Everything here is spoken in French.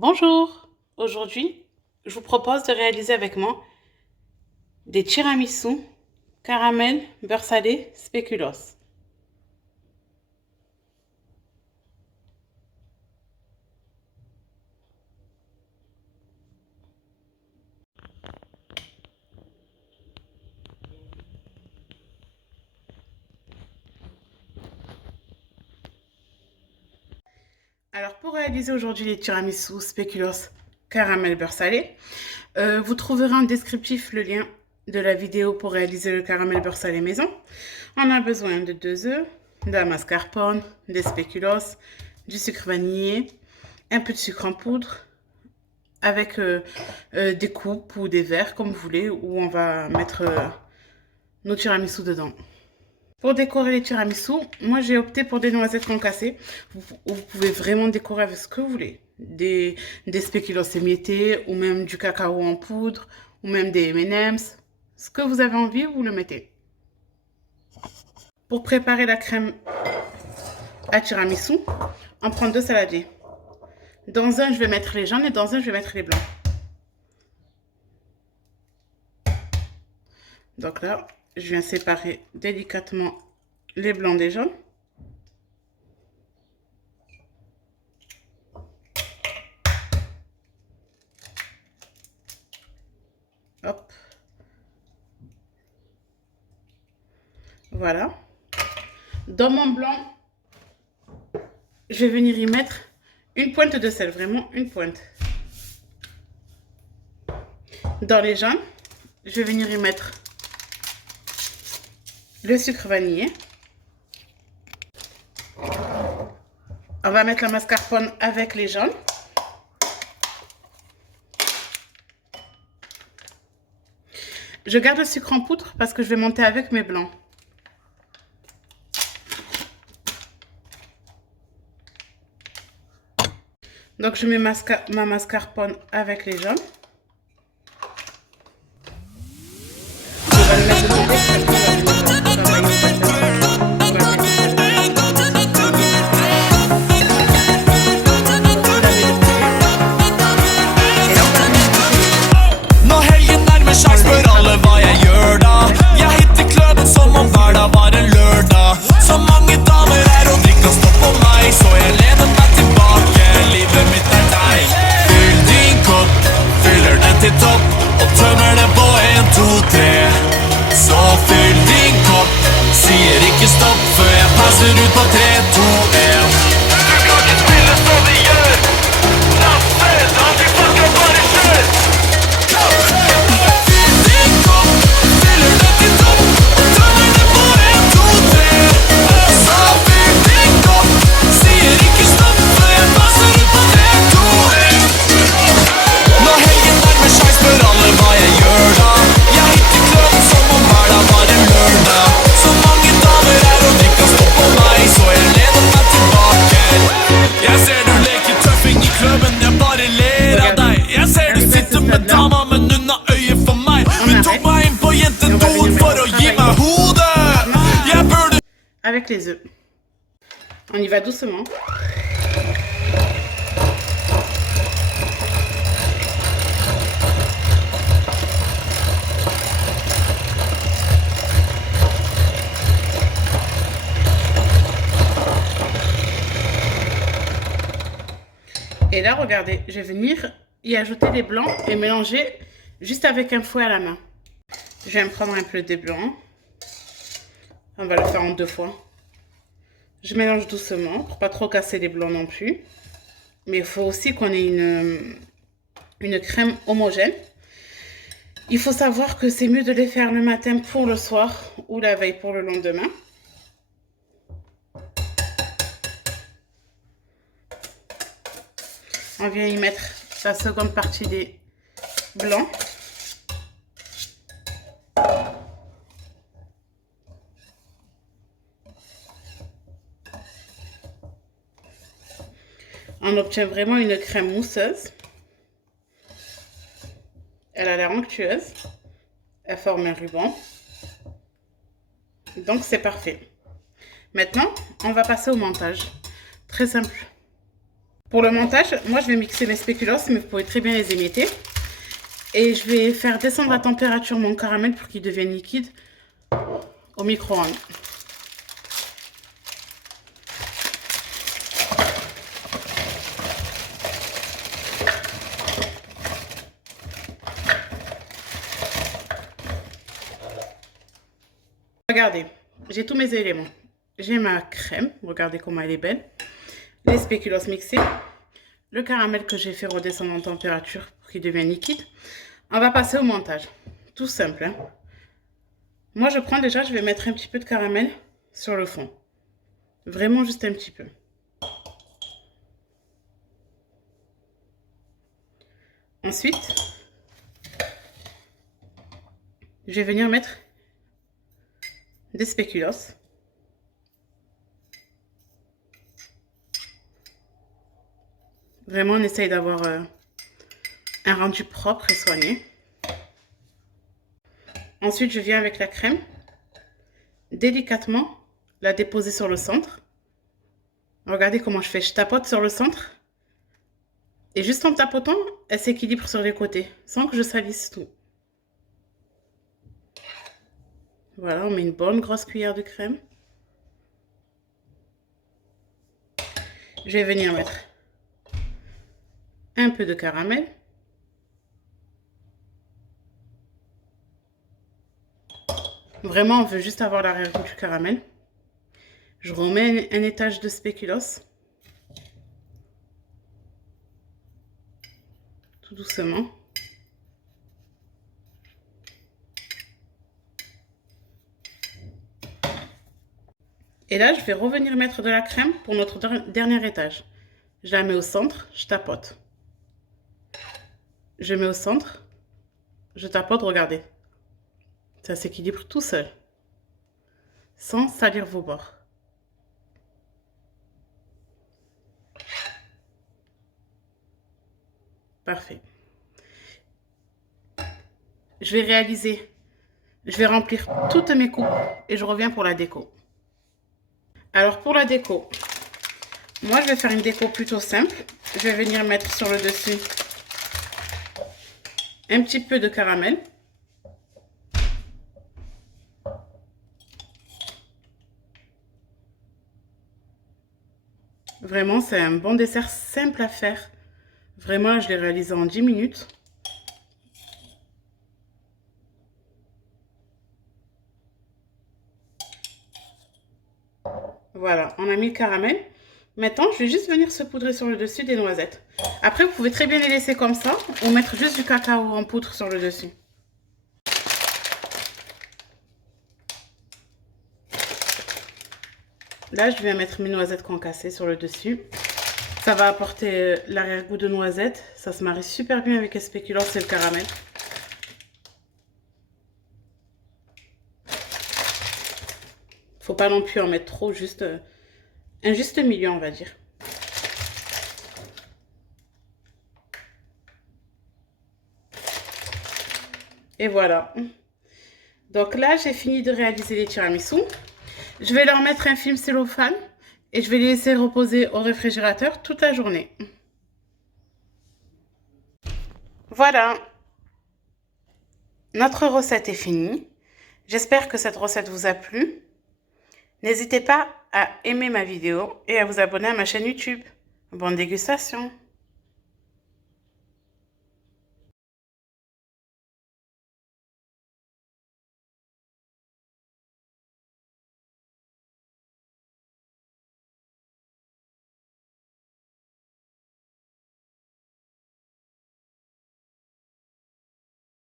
Bonjour, aujourd'hui je vous propose de réaliser avec moi des tiramisu caramel beurre salé spéculoos. Alors pour réaliser aujourd'hui les tiramisu spéculoos caramel beurre salé, vous trouverez en descriptif le lien de la vidéo pour réaliser le caramel beurre salé maison. On a besoin de 2 œufs, de la mascarpone, des spéculoos, du sucre vanillé, un peu de sucre en poudre, avec des coupes ou des verres comme vous voulez, où on va mettre nos tiramisu dedans. Pour décorer les tiramisu, moi j'ai opté pour des noisettes concassées. Vous pouvez vraiment décorer avec ce que vous voulez. Des spéculoos émiettés, ou même du cacao en poudre, ou même des M&M's. Ce que vous avez envie, vous le mettez. Pour préparer la crème à tiramisu, on prend 2 saladiers. Dans un, je vais mettre les jaunes et dans un, je vais mettre les blancs. Donc là, je viens séparer délicatement les blancs des jaunes. Hop. Voilà. Dans mon blanc, je vais venir y mettre une pointe de sel, vraiment une pointe. Dans les jaunes, je vais venir y mettre le sucre vanillé. On va mettre la mascarpone avec les jaunes. Je garde le sucre en poudre parce que je vais monter avec mes blancs. Donc je mets ma mascarpone avec les jaunes. Je vais le mettre dedans. Sier ikke stopp før jeg passer ut på 3, 2, 1. Du kan ikke spille som vi gjør. Lasse, antifolka bare kjør. Fyll din kopp, fyller den til topp, og tømmer den på 1, 2, 3. Så fyll din kopp, sier ikke stopp før jeg passer ut på 3, 2, 1. Når helgen nærmer seg spør alle hva jeg gjør da. Jeg hitter kløven som om hverdag var en lørdag. Så mange damer her og de kan stå på meg, så jeg lener meg tilbake. Jeg ser du leker tøffing i kløven, jeg bare ler av deg. Jeg ser du sitter med dama, men hun har øye for meg. Hun tok meg inn på jentedoen for å gi meg hodet. Jeg burde... Avec les œufs. On y va doucement. Et là, regardez, je vais venir y ajouter des blancs et mélanger juste avec un fouet à la main. Je vais me prendre un peu des blancs. On va le faire en 2 fois. Je mélange doucement pour pas trop casser les blancs non plus. Mais il faut aussi qu'on ait une crème homogène. Il faut savoir que c'est mieux de les faire le matin pour le soir ou la veille pour le lendemain. On vient y mettre la seconde partie des blancs. On obtient vraiment une crème mousseuse. Elle a l'air onctueuse. Elle forme un ruban. Donc c'est parfait. Maintenant, on va passer au montage. Très simple. Pour le montage, moi je vais mixer mes spéculoos, mais vous pouvez très bien les émietter. Et je vais faire descendre à température mon caramel pour qu'il devienne liquide au micro-ondes. Regardez, j'ai tous mes éléments. J'ai ma crème, regardez comment elle est belle. Les spéculoos mixés. Le caramel que j'ai fait redescendre en température pour qu'il devienne liquide. On va passer au montage. Tout simple. Hein. Moi, je prends déjà, je vais mettre un petit peu de caramel sur le fond. Vraiment juste un petit peu. Ensuite, je vais venir mettre des spéculoos. Vraiment, on essaye d'avoir un rendu propre et soigné. Ensuite, je viens avec la crème, délicatement la déposer sur le centre. Regardez comment je fais, je tapote sur le centre. Et juste en tapotant, elle s'équilibre sur les côtés, sans que je salisse tout. Voilà, on met une bonne grosse cuillère de crème. Je vais venir mettre un peu de caramel. Vraiment, on veut juste avoir l'arrière-goût du caramel. Je remets un étage de spéculoos. Tout doucement. Et là, je vais revenir mettre de la crème pour notre dernier étage. Je la mets au centre, je tapote. Je mets au centre, je tapote, regardez. Ça s'équilibre tout seul, sans salir vos bords. Parfait. Je vais remplir toutes mes coupes et je reviens pour la déco. Alors pour la déco, moi je vais faire une déco plutôt simple. Je vais venir mettre sur le dessus un petit peu de caramel. Vraiment, c'est un bon dessert simple à faire. Vraiment, je l'ai réalisé en 10 minutes. Voilà, on a mis le caramel. Maintenant, je vais juste venir saupoudrer sur le dessus des noisettes. Après, vous pouvez très bien les laisser comme ça ou mettre juste du cacao en poudre sur le dessus. Là, je viens mettre mes noisettes concassées sur le dessus. Ça va apporter l'arrière-goût de noisettes. Ça se marie super bien avec les spéculoos et le caramel. Faut pas non plus en mettre trop, juste un juste milieu, on va dire. Et voilà. Donc là, j'ai fini de réaliser les tiramisu. Je vais leur mettre un film cellophane et je vais les laisser reposer au réfrigérateur toute la journée. Voilà. Notre recette est finie. J'espère que cette recette vous a plu. N'hésitez pas à aimer ma vidéo et à vous abonner à ma chaîne YouTube. Bonne dégustation!